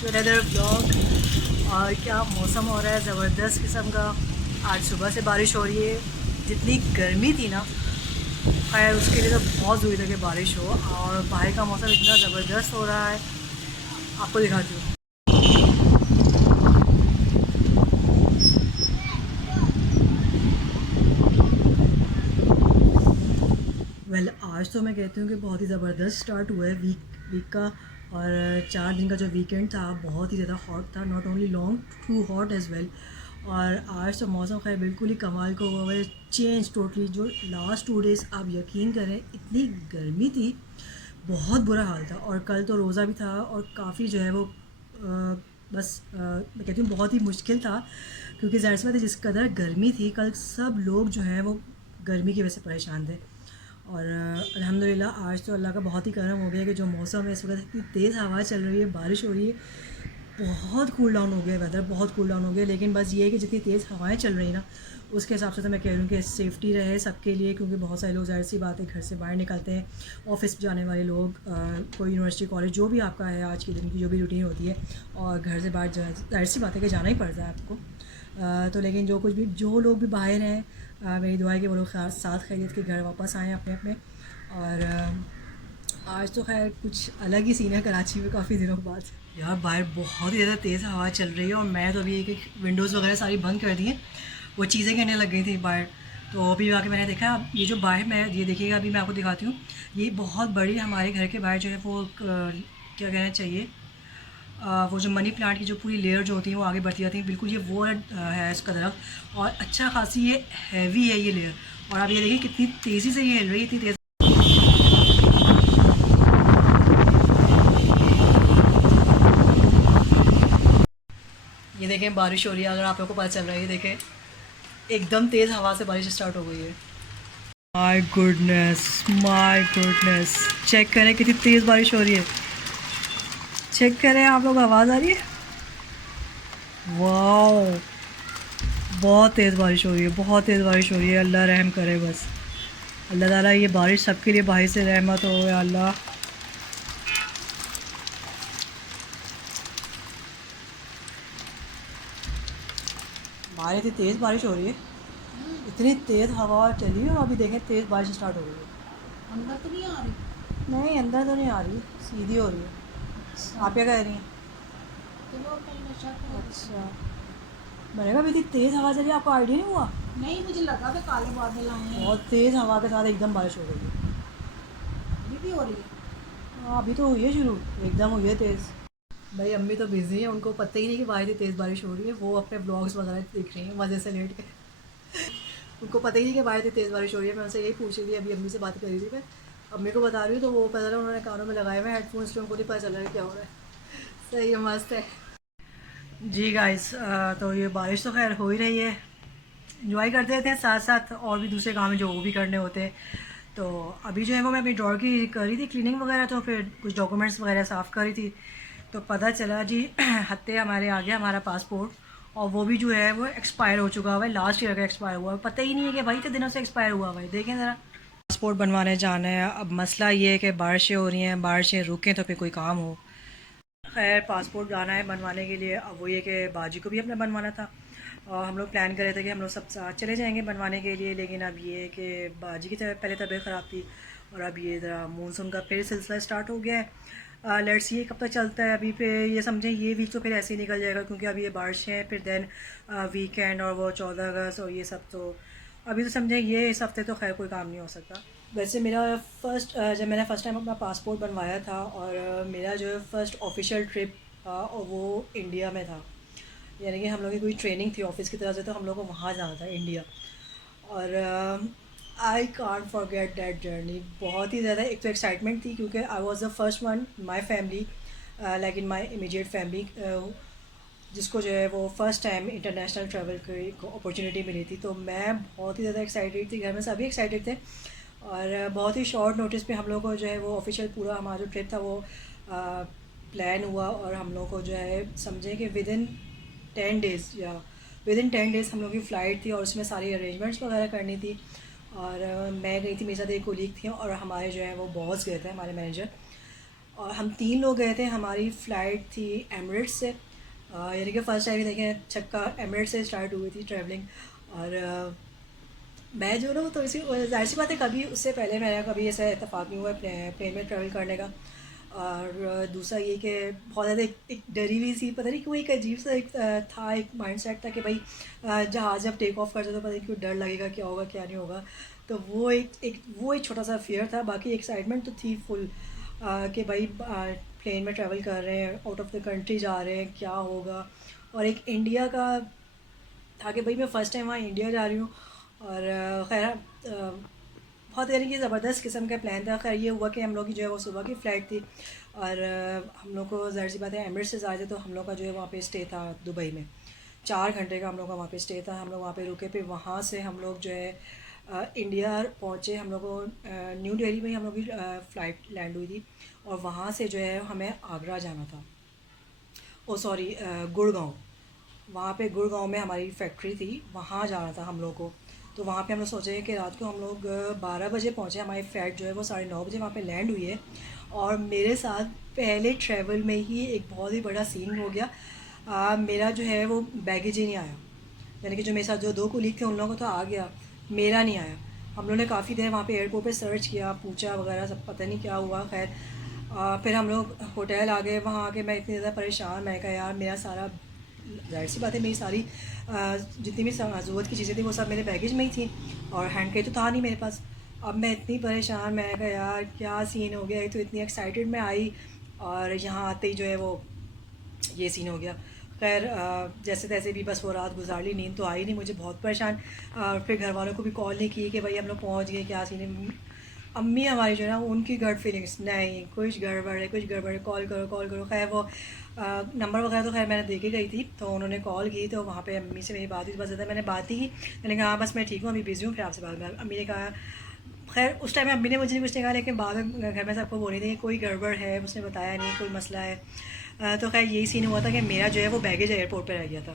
To another blog. और क्या मौसम हो रहा है ज़बरदस्त किस्म का। आज सुबह से बारिश हो रही है। जितनी गर्मी थी ना, खैर उसके लिए तो बहुत ज़रूरी था कि बारिश हो। और बाहर का मौसम इतना ज़बरदस्त हो रहा है, आपको दिखाती हूँ। आज तो मैं कहती हूँ कि बहुत ही ज़बरदस्त स्टार्ट हुआ है वीक का। और 4 दिन का जो वीकेंड था बहुत ही ज़्यादा हॉट था, not only long, too hot as well. और आज तो मौसम खैर बिल्कुल ही कमाल का हुआ है, चेंज टोटली। जो लास्ट 2 डेज़ आप यकीन करें इतनी गर्मी थी, बहुत बुरा हाल था। और कल तो रोज़ा भी था और काफ़ी जो है वो मैं कहती हूँ बहुत ही मुश्किल था, क्योंकि ज़ाहिर सी बात है जिस कदर गर्मी थी कल सब लोग जो हैं वो गर्मी की वजह से परेशान थे। और अल्हम्दुलिल्लाह आज तो अल्लाह का बहुत ही करम हो गया कि जो मौसम है इस वक्त इतनी तेज़ हवा चल रही है, बारिश हो रही है, बहुत कूल डाउन हो गया वेदर, बहुत कूल डाउन हो गया। लेकिन बस ये है कि जितनी तेज़ हवाएं चल रही ना, उसके हिसाब से तो मैं कह रही हूँ कि सेफ़्टी रहे सबके लिए, क्योंकि बहुत सारे लोग ज़ाहिर सी बात है घर से बाहर निकलते हैं, ऑफिस जाने वाले लोग, कोई यूनिवर्सिटी कॉलेज जो भी आपका है, आज के दिन की जो भी रूटीन होती है, और घर से बाहर ज़ाहिर सी बात है कि जाना ही पड़ता है आपको। तो लेकिन जो लोग भी बाहर हैं, मेरी दुआ है कि वो लोग साथ खैरियत के घर वापस आएँ अपने अपने। और आज तो खैर कुछ अलग ही सीन है कराची में काफ़ी दिनों के बाद। यार बाहर बहुत ही ज़्यादा तेज़ हवा चल रही है, और मैं तो अभी एक विंडोज़ वगैरह सारी बंद कर दी हैं, वो चीज़ें कहने लग गई थी बाहर। तो अभी आके मैंने देखा, ये जो बाहर मैं ये देखिएगा, अभी मैं आपको दिखाती हूँ। ये बहुत बड़ी हमारे घर के बाहर जो है वो क्या कहना चाहिए, वो जो मनी प्लांट की जो पूरी लेयर जो होती है वो आगे बढ़ती जाती है, बिल्कुल ये वो है इसका दरख्त। और अच्छा खासी ये हैवी है ये लेयर। और आप ये देखिए कितनी तेज़ी से ये हिल रही है, इतनी तेज़। ये देखें बारिश हो रही है, अगर आप लोगों को पता चल रहा है, ये देखें एकदम तेज़ हवा से बारिश स्टार्ट हो गई है। My goodness, my goodness, check करें कितनी तेज़ बारिश हो रही है। चेक करें, आप लोग आवाज़ आ रही है? वाओ, बहुत तेज़ बारिश हो रही है, बहुत तेज़ बारिश हो रही है। अल्लाह रहम करे बस। अल्लाह ताला ये बारिश सबके लिए बाहर से रहमत हो या अल्लाह। बाहर इतनी तेज़ बारिश हो रही है, इतनी तेज़ हवा चली है, और अभी देखें तेज़ बारिश स्टार्ट हो गई है। अंदर तो नहीं आ रही। नहीं, अंदर तो नहीं आ रही, सीधी हो रही है। आप क्या कह रही हैं? चलो कल नशा करो। अच्छा, मैंने कहा अभी इतनी तेज़ हवा चली, आपको आइडिया नहीं हुआ? नहीं, मुझे लगा कि काले बादल आए हैं। बहुत तेज़ हवा के साथ एकदम बारिश हो गई है। अभी भी हो रही है। हाँ, अभी तो हुई है शुरू, एकदम हुई है तेज़। भाई अम्मी तो बिज़ी हैं, उनको पता ही नहीं कि बाहर इतनी तेज़ बारिश हो रही है, वो अपने ब्लॉग्स वगैरह देख रही हैं मज़े से लेट के। उनको पता ही नहीं कि बाहर इतनी तेज़ बारिश हो रही है। मैं उनसे यही पूछ रही थी, अभी अम्मी से बात कर रही थी मैं, अम्मी को बता रही हूँ तो वो पता चला उन्होंने कानों में लगाए हुए हेडफोन्स, तो उनको नहीं पता चल रहा है क्या हो रहा है। सही है, मस्त है। जी गाइस, तो ये बारिश तो खैर हो ही रही है, इंजॉय करते रहते हैं, साथ साथ और भी दूसरे काम हैं जो वो भी करने होते हैं। तो अभी जो है वो मैं अपनी ड्रॉर की कर रही थी क्लीनिंग वगैरह, तो फिर कुछ डॉक्यूमेंट्स वगैरह साफ़ कर रही थी, तो पता चला जी हत्ते हमारे आ गया हमारा पासपोर्ट, और वो भी जो है वो एक्सपायर हो चुका हुआ है, लास्ट ईयर का एक्सपायर हुआ है। पता ही नहीं है कि भाई इतने दिनों से एक्सपायर हुआ हुआ है। देखें ज़रा, पासपोर्ट बनवाने जाना है। अब मसला ये है कि बारिशें हो रही हैं, बारिशें रुकें तो फिर कोई काम हो। खैर पासपोर्ट जाना है बनवाने के लिए। अब वो ये कि बाजी को भी अपना बनवाना था, और हम लोग प्लान कर रहे थे कि हम लोग सब साथ चले जाएंगे बनवाने के लिए। लेकिन अब ये है कि बाजी की पहले तबीयत ख़राब थी, और अब ये ज़रा मानसून का फिर सिलसिला स्टार्ट हो गया है। लेट्स ये कब तक चलता है। अभी पे ये समझें ये वीक तो फिर ऐसे ही निकल जाएगा, क्योंकि अभी ये बारिशें हैं, फिर देन वीकेंड और वो 14 अगस्त और ये सब, तो अभी तो समझें ये इस हफ्ते तो खैर कोई काम नहीं हो सकता। वैसे मेरा जब मैंने फ़र्स्ट टाइम अपना पासपोर्ट बनवाया था, और मेरा जो है फ़र्स्ट ऑफिशियल ट्रिप था, और वो इंडिया में था। यानी कि हम लोग की कोई ट्रेनिंग थी ऑफिस की तरफ से, तो हम लोग को वहाँ जाना था इंडिया। और I can't forget that journey. बहुत ही ज़्यादा एक तो एक्साइटमेंट थी, क्योंकि I was the first one my family, like in my immediate family, जिसको जो है वो फ़र्स्ट टाइम इंटरनेशनल ट्रैवल की अपॉर्चुनिटी मिली थी। तो मैं बहुत ही ज़्यादा एक्साइटेड थी, घर में सभी एक्साइटेड थे। और बहुत ही शॉर्ट नोटिस पे हम लोग को जो है वो ऑफिशियल पूरा हमारा जो ट्रिप था वो प्लान हुआ, और हम लोग को जो है समझें कि विद इन 10 डेज़ या विद इन 10 डेज़ हम लोग की फ़्लाइट थी, और उसमें सारी अरेंजमेंट्स वगैरह करनी थी। और मैं गई थी, मेरे साथ एक कोलीग थी, और हमारे जो है वो बॉस गए थे, हमारे मैनेजर। और हम 3 लोग गए थे। हमारी फ़्लाइट थी एमिरेट्स से, यानी कि फ़र्स्ट टाइम ही देखें छक्का एमिरेट्स से स्टार्ट हुई थी ट्रैवलिंग। और मैं जो ना वो तो इसी ज़ाहिर सी बात है, कभी उससे पहले मेरा कभी ऐसा इत्तेफाक नहीं हुआ प्लेन में ट्रैवल करने का। और दूसरा ये कि बहुत ज़्यादा एक डरी हुई सी, पता नहीं क्यों एक अजीब सा एक था, एक माइंडसेट था कि भाई जहाज़ जब टेक ऑफ करते तो पता नहीं क्यों डर लगेगा, क्या होगा क्या नहीं होगा। तो वो एक छोटा सा फियर था। बाकी एक्साइटमेंट तो थी फुल कि भाई प्लेन में ट्रैवल कर रहे हैं, आउट ऑफ द कंट्री जा रहे हैं, क्या होगा। और एक इंडिया का था कि भाई मैं फ़र्स्ट टाइम वहाँ इंडिया जा रही हूँ। और खैर बहुत यानी कि ज़बरदस्त किस्म का प्लान था। खैर ये हुआ कि हम लोग की जो है वो सुबह की फ़्लाइट थी, और हम लोग को ज़ाहिर सी बात है एमिरेट्स से आए थे, तो हम लोग का जो है वहाँ पे स्टे था दुबई में। 4 घंटे का हम लोग का वहाँ पे स्टे था। हम लोग वहाँ पे रुके, फिर वहाँ से हम लोग जो है इंडिया पहुँचे। हम लोग को न्यू दिल्ली में ही हम लोग की फ़्लाइट लैंड हुई थी, और वहाँ से जो है हमें आगरा जाना था। ओ सॉरी, गुड़गांव। वहाँ पे गुड़गांव में हमारी फैक्ट्री थी, वहाँ जाना था हम लोग को। तो वहाँ पे हम लोग सोचे कि रात को हम लोग 12 बजे पहुँचे। हमारी फ़्लाइट जो है वो 9:30 बजे वहाँ पे लैंड हुई है। और मेरे साथ पहले ट्रैवल में ही एक बहुत ही बड़ा सीन हो गया। मेरा जो है वो बैगेज ही नहीं आया। यानी कि जो मेरे साथ जो 2 कुलीग थे उन लोगों को तो आ गया, मेरा नहीं आया। हम लोगों ने काफ़ी देर वहाँ पे एयरपोर्ट पे सर्च किया, पूछा वगैरह सब, पता नहीं क्या हुआ। खैर फिर हम लोग होटल आ गए। वहाँ आके मैं इतनी ज़्यादा परेशान, मैं कहा यार मेरा सारा, ज़ाहिर सी बात है मेरी सारी जितनी भी ज़रूरत की चीज़ें थी वो सब मेरे बैगेज में ही थी, और हैंड कैरी तो था नहीं मेरे पास। अब मैं इतनी परेशान, मैं कहा यार क्या सीन हो गया। एक तो इतनी एक्साइटेड मैं आई, और यहाँ आते ही जो है वो ये सीन हो गया। खैर जैसे तैसे भी बस वो रात गुजार ली, नींद तो आई नहीं मुझे, बहुत परेशान। फिर घर वालों को भी कॉल नहीं की कि भाई हम लोग पहुँच गए, क्या सीन है। अम्मी हमारी जो है ना, उनकी गट फीलिंग्स, नहीं कुछ गड़बड़ है, कुछ गड़बड़ है, कॉल करो कॉल करो। खैर वो नंबर वगैरह तो खैर मैंने दे के गई थी, तो उन्होंने कॉल की, तो वहाँ पे अम्मी से मेरी बात हुई। बस ज़्यादा मैंने बात ही की, मैंने कहा हाँ बस मैं ठीक हूँ, अभी बिज़ी हूँ, फिर आपसे बात में। अम्मी ने कहा, खैर उस टाइम में अम्मी ने मुझे कुछ नहीं कहा, लेकिन बाद में घर में सबको बोली थी कि कोई गड़बड़ है, उसने बताया नहीं, कोई मसला है। तो खैर यही सीन हुआ था कि मेरा जो है वो बैगेज एयरपोर्ट पे रह गया था।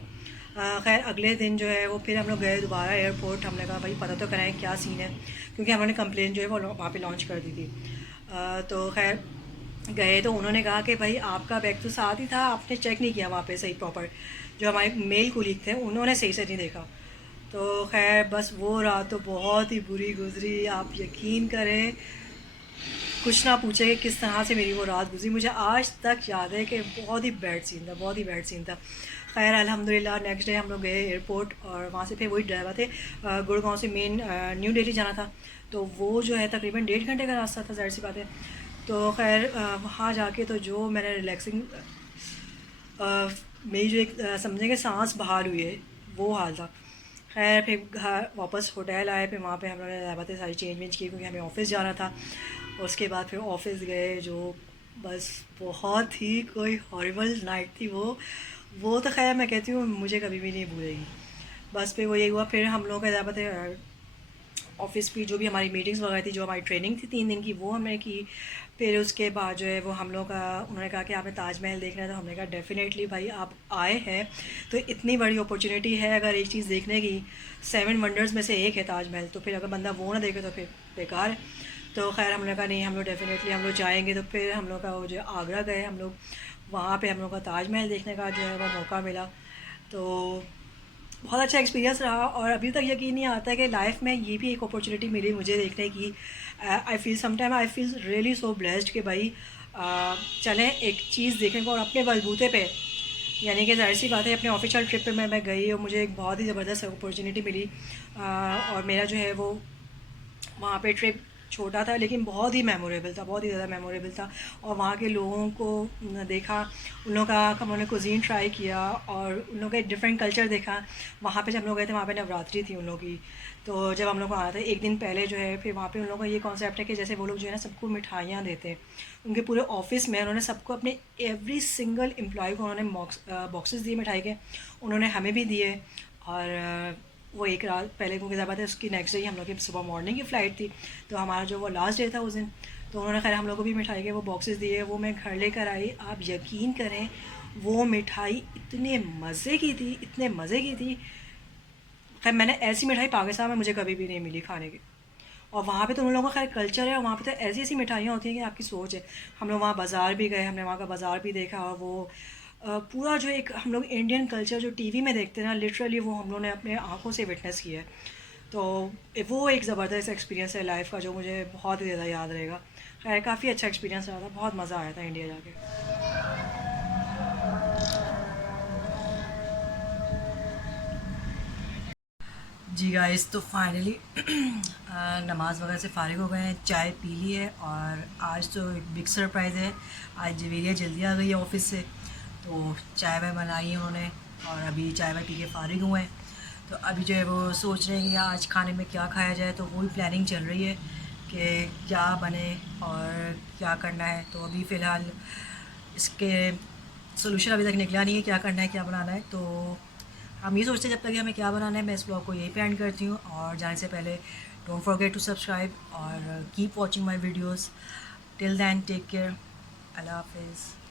खैर अगले दिन जो है वो फिर हम लोग गए दोबारा एयरपोर्ट। हमने कहा भाई पता तो कराएं क्या सीन है, क्योंकि हमने कंप्लेन जो है वो वहाँ पे लॉन्च कर दी थी। तो खैर गए तो उन्होंने कहा कि भाई आपका बैग तो साथ ही था, आपने चेक नहीं किया वहाँ पे सही प्रॉपर। जो हमारे मेल कुलीग थे उन्होंने सही से नहीं देखा। तो खैर बस वो रात तो बहुत ही बुरी गुजरी, आप यकीन करें, कुछ ना पूछे कि किस तरह से मेरी वो रात गुजरी। मुझे आज तक याद है कि बहुत ही बैड सीन था, बहुत ही बैड सीन था। खैर अल्हम्दुलिल्लाह नेक्स्ट डे हम लोग गए एयरपोर्ट, और वहाँ से फिर वही ड्राइवर थे, गुड़गांव से मेन न्यू दिल्ली जाना था। तो वो जो है तकरीबन 1.5 घंटे का रास्ता था, ज़ाहिर सी बात है। तो खैर वहाँ जाके तो जो मैंने रिलैक्सिंग, मेरी जो एक समझेंगे सांस बाहर हुई है, वो हाल था। खैर फिर घर वापस होटल आए, फिर वहाँ पे हम लोगों ने बातें सारी चेंज वेंज की, क्योंकि हमें ऑफिस जाना था। उसके बाद फिर ऑफिस गए, जो बस बहुत ही कोई हॉरिबल नाइट थी वो तो खैर मैं कहती हूँ मुझे कभी भी नहीं भूलेगी। बस फिर वो ये हुआ, फिर हम लोग का ज़्यादा ऑफिस की जो भी हमारी मीटिंग्स वगैरह थी, जो हमारी ट्रेनिंग थी 3 दिन की, वो हमने की। फिर उसके बाद जो है वो हम लोग का, उन्होंने कहा कि आपने ताजमहल देखना है, तो हमने कहा डेफ़िनेटली भाई आप आए हैं तो इतनी बड़ी अपॉर्चुनिटी है, अगर एक चीज़ देखने की, 7 वंडर्स में से एक है ताजमहल, तो फिर अगर बंदा वो ना देखे तो फिर बेकार है। तो खैर हमने कहा नहीं, हम लोग डेफ़िनेटली हम लोग जाएंगे। तो फिर हम लोग का वो जो आगरा गए हम लोग, वहाँ पे हम लोग का ताजमहल देखने का जो है वो मौका मिला। तो बहुत अच्छा एक्सपीरियंस रहा, और अभी तक यकीन नहीं आता है कि लाइफ में ये भी एक अपॉर्चुनिटी मिली मुझे देखने की। I feel sometime, I feel really so blessed कि भाई चलें एक चीज़ देखने को, और अपने बलबूते पे, यानी कि ज़ाहिर सी बात है अपने ऑफिशियल ट्रिप पे मैं गई, और मुझे एक बहुत ही ज़बरदस्त अपॉर्चुनिटी मिली। और मेरा जो है वो वहाँ पे ट्रिप छोटा था लेकिन बहुत ही मेमोरेबल था, बहुत ही ज़्यादा मेमोरेबल था। और वहाँ के लोगों को देखा, उन लोगों का हम लोगों ने कुजीन ट्राई किया, और उन लोगों का एक डिफरेंट कल्चर देखा। वहाँ पे जब हम लोग गए थे वहाँ पे नवरात्रि थी उन लोगों की, तो जब हम लोग को आना था एक दिन पहले जो है, फिर वहाँ पे उन लोगों का ये कॉन्सेप्ट है कि जैसे वो लोग जो है ना सबको मिठाइयाँ देते हैं। उनके पूरे ऑफिस में उन्होंने सबको, अपने एवरी सिंगल एम्प्लॉय को उन्होंने बॉक्सेस दिए मिठाई के, उन्होंने हमें भी दिए। और वो एक रात पहले, क्योंकि ज़्यादा उसकी नेक्स्ट डे ही हम लोग की सुबह मॉर्निंग की फ़्लाइट थी, तो हमारा जो वो लास्ट डे था उस दिन, तो उन्होंने खैर हम लोग को भी मिठाई के वो बॉक्सेस दिए, वो मैं घर लेकर आई। आप यकीन करें वो मिठाई इतने मज़े की थी, इतने मज़े की थी। खैर मैंने ऐसी मिठाई पाकिस्तान में मुझे कभी भी नहीं मिली खाने की। और वहाँ पे तो उन लोगों का खैर कल्चर है, और वहाँ पे तो ऐसी ऐसी मिठाइयाँ होती हैं कि आपकी सोच है। हम लोग वहाँ बाज़ार भी गए, हमने वहाँ का बाज़ार भी देखा, और वो पूरा जो एक हम लोग इंडियन कल्चर जो टीवी में देखते हैं ना, लिटरली वो हम लोगों ने अपने आँखों से विटनेस किया है। तो वो एक ज़बरदस्त एक्सपीरियंस है लाइफ का, जो मुझे बहुत ही ज़्यादा याद रहेगा। खैर काफ़ी अच्छा एक्सपीरियंस रहा था, बहुत मज़ा आया था इंडिया जाके। जी गाइस, तो फाइनली नमाज़ वगैरह से फ़ारिग हो गए हैं, चाय पी ली है, और आज तो एक बिग सरप्राइज़ है। आज जवेरिया जल्दी आ गई है ऑफ़िस से, तो चाय वाय बनाई है उन्होंने, और अभी चाय वाय पी के फ़ारिग हुए हैं। तो अभी जो है वो सोच रहे हैं कि आज खाने में क्या खाया जाए, तो वही प्लानिंग चल रही है कि क्या बने और क्या करना है। तो अभी फ़िलहाल इसके सोल्यूशन अभी तक निकला नहीं है, क्या करना है, क्या बनाना है। तो हम ये सोचते हैं जब तक कि हमें क्या बनाना है। मैं इस ब्लॉग को यहीं पे एंड करती हूँ, और जाने से पहले डोंट फॉरगेट टू सब्सक्राइब और keep watching my videos. Till then take care, अल्लाह हाफिज़।